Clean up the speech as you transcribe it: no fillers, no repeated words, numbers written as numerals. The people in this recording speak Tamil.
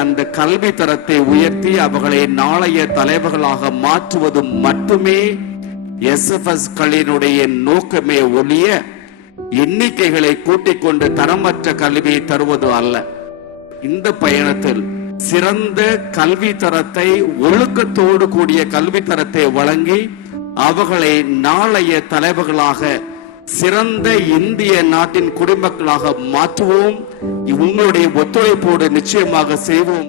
அந்த கல்வி தரத்தை உயர்த்தி அவர்களை நாளைய தலைவர்களாக மாற்றுவது மட்டுமே எஸ்எஃப்எஸ் களினுடைய நோக்கமே ஒழிய எண்ணிக்கைகளை கூட்டிக் கொண்டு தரமற்ற கல்வியை தருவது அல்ல. இந்த பயணத்தில் சிறந்த கல்வி தரத்தை, ஒழுக்கத்தோடு கூடிய கல்வி தரத்தை வழங்கி அவர்களை நாளைய தலைவர்களாக, சிறந்த இந்திய நாட்டின் குடிமக்களாக மாற்றுவோம். உங்களுடைய ஒத்துழைப்போடு நிச்சயமாக செய்வோம்.